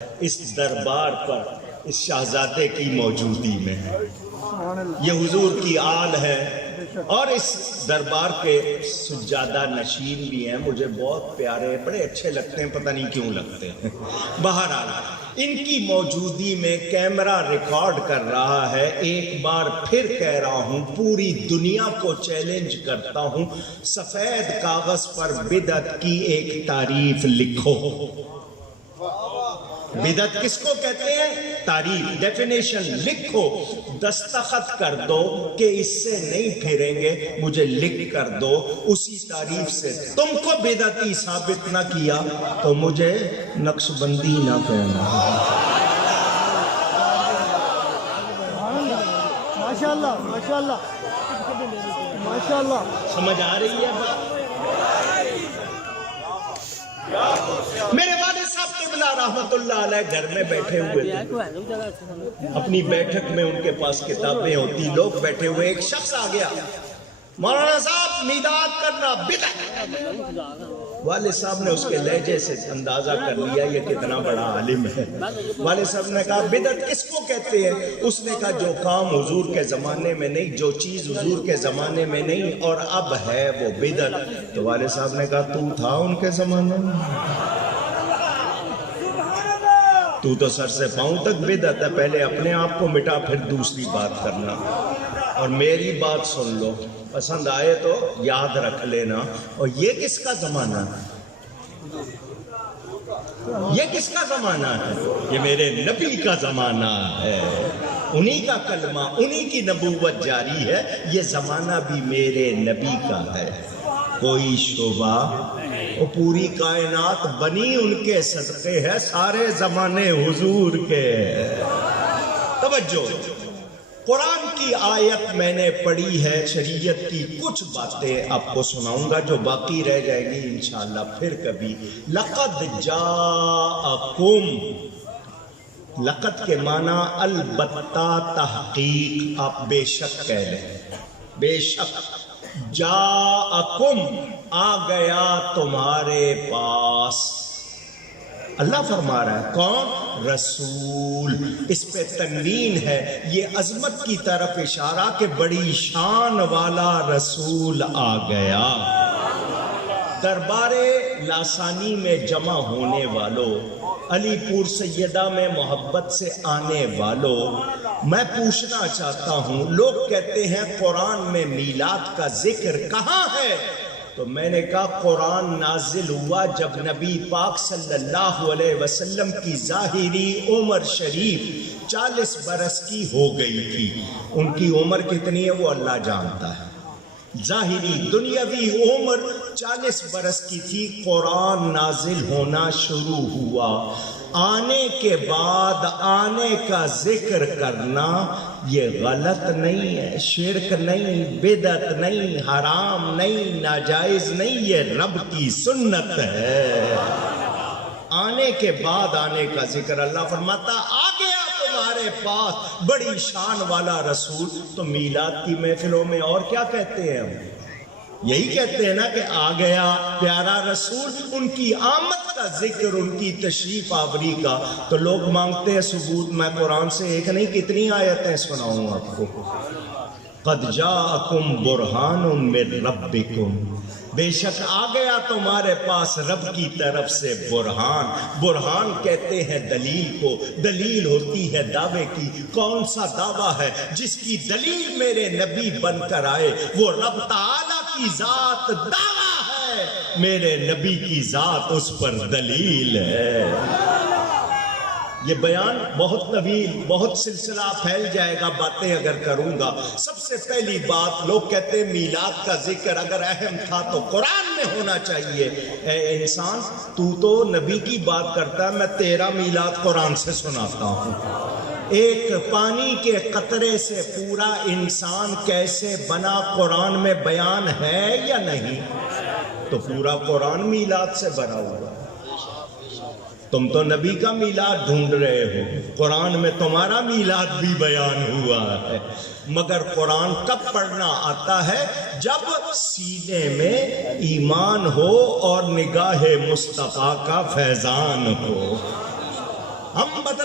اس دربار پر اس شہزادے کی موجودی میں ہے. یہ حضور کی آل ہے اور اس دربار کے سجادہ نشین بھی ہیں. مجھے بہت پیارے بڑے اچھے لگتے ہیں، پتہ نہیں کیوں لگتے ہیں. بہرحال ان کی موجودی میں کیمرہ ریکارڈ کر رہا ہے. ایک بار پھر کہہ رہا ہوں، پوری دنیا کو چیلنج کرتا ہوں، سفید کاغذ پر بدعت کی ایک تعریف لکھو. بدعت کس کو کہتے ہیں؟ تعریف، ڈیفینیشن لکھو، دستخط کر دو کہ اس سے نہیں پھریں گے، مجھے لکھ کر دو. اسی تعریف سے تم کو بدعتی ثابت نہ کیا تو مجھے نقش بندی نہ کہنا. ماشاءاللہ ماشاءاللہ ماشاءاللہ. سمجھ آ رہی ہے بات؟ میرے والد صاحب قبلہ رحمت اللہ علیہ گھر میں بیٹھے ہوئے تھے. اپنی بیٹھک میں ان کے پاس کتابیں ہوتی، لوگ بیٹھے ہوئے. ایک شخص آ گیا، مولانا صاحب میلاد کرنا بدعت. والد صاحب نے اس کے لہجے سے اندازہ کر لیا یہ کتنا بڑا عالم ہے. والد صاحب نے کہا بدعت کس کو کہتے ہیں؟ اس نے کہا جو کام حضور کے زمانے میں نہیں، جو چیز حضور کے زمانے میں نہیں اور اب ہے وہ بدعت. تو والد صاحب نے کہا تو تھا ان کے زمانے میں؟ تو تو سر سے پاؤں تک بدعت ہے. پہلے اپنے آپ کو مٹا پھر دوسری بات کرنا. اور میری بات سن لو، پسند آئے تو یاد رکھ لینا. اور یہ کس کا زمانہ ہے؟ یہ کس کا زمانہ ہے؟ یہ میرے نبی کا زمانہ ہے. انہی کا کلمہ، انہی کی نبوت جاری ہے. یہ زمانہ بھی میرے نبی کا ہے. کوئی شبہ؟ وہ پوری کائنات بنی ان کے صدقے ہے، سارے زمانے حضور کے. توجہ، قرآن کی آیت میں نے پڑھی ہے، شریعت کی کچھ باتیں آپ کو سناؤں گا جو باقی رہ جائیں گی انشاءاللہ پھر کبھی. لقد جاءکم، لقد کے معنی البتہ تحقیق، آپ بے شک کہہ لیں، بے شک. جاءکم، آ گیا تمہارے پاس. اللہ فرما رہا ہے کون؟ رسول. اس پہ تنوین ہے، یہ عظمت کی طرف اشارہ کہ بڑی شان والا رسول آ گیا. دربار لاسانی میں جمع ہونے والوں، علی پور سیدہ میں محبت سے آنے والوں، میں پوچھنا چاہتا ہوں، لوگ کہتے ہیں قرآن میں میلاد کا ذکر کہاں ہے؟ تو میں نے کہا قرآن نازل ہوا جب نبی پاک صلی اللہ علیہ وسلم کی ظاہری عمر شریف 40 برس کی ہو گئی تھی. ان کی عمر کتنی ہے وہ اللہ جانتا ہے. ظاہری دنیاوی عمر 40 برس کی تھی. قرآن نازل ہونا شروع ہوا. آنے کے بعد آنے کا ذکر کرنا یہ غلط نہیں ہے، شرک نہیں، بدعت نہیں، حرام نہیں، ناجائز نہیں، یہ رب کی سنت ہے. آنے کے بعد آنے کا ذکر. اللہ فرماتا آ گیا تمہارے پاس بڑی شان والا رسول. تو میلاد کی محفلوں میں اور کیا کہتے ہیں ہم؟ یہی کہتے ہیں نا کہ آ گیا پیارا رسول. ان کی آمد کا ذکر، ان کی تشریف آوری کا. تو لوگ مانگتے ہیں ثبوت. میں قرآن سے ایک نہیں کتنی آیتیں سناؤں آپ کو. قد جاءکم برہان من ربکم، بے شک آ گیا تمہارے پاس رب کی طرف سے برہان. برہان کہتے ہیں دلیل کو. دلیل ہوتی ہے دعوے کی. کون سا دعویٰ ہے؟ جس کی دلیل میرے نبی بن کر آئے. وہ رب تعالیٰ کی ذات دعویٰ ہے، میرے نبی کی ذات اس پر دلیل ہے. یہ بیان بہت طویل، بہت سلسلہ پھیل جائے گا باتیں اگر کروں گا. سب سے پہلی بات، لوگ کہتے ہیں میلاد کا ذکر اگر اہم تھا تو قرآن میں ہونا چاہیے. اے انسان، تو نبی کی بات کرتا ہے، میں تیرا میلاد قرآن سے سناتا ہوں. ایک پانی کے قطرے سے پورا انسان کیسے بنا قرآن میں بیان ہے یا نہیں؟ تو پورا قرآن میلاد سے بھرا ہوا. تم تو نبی کا میلاد ڈھونڈ رہے ہو، قرآن میں تمہارا میلاد بھی بیان ہوا ہے. مگر قرآن کب پڑھنا آتا ہے؟ جب سینے میں ایمان ہو اور نگاہ مصطفیٰ کا فیضان ہو. ہم مدرسے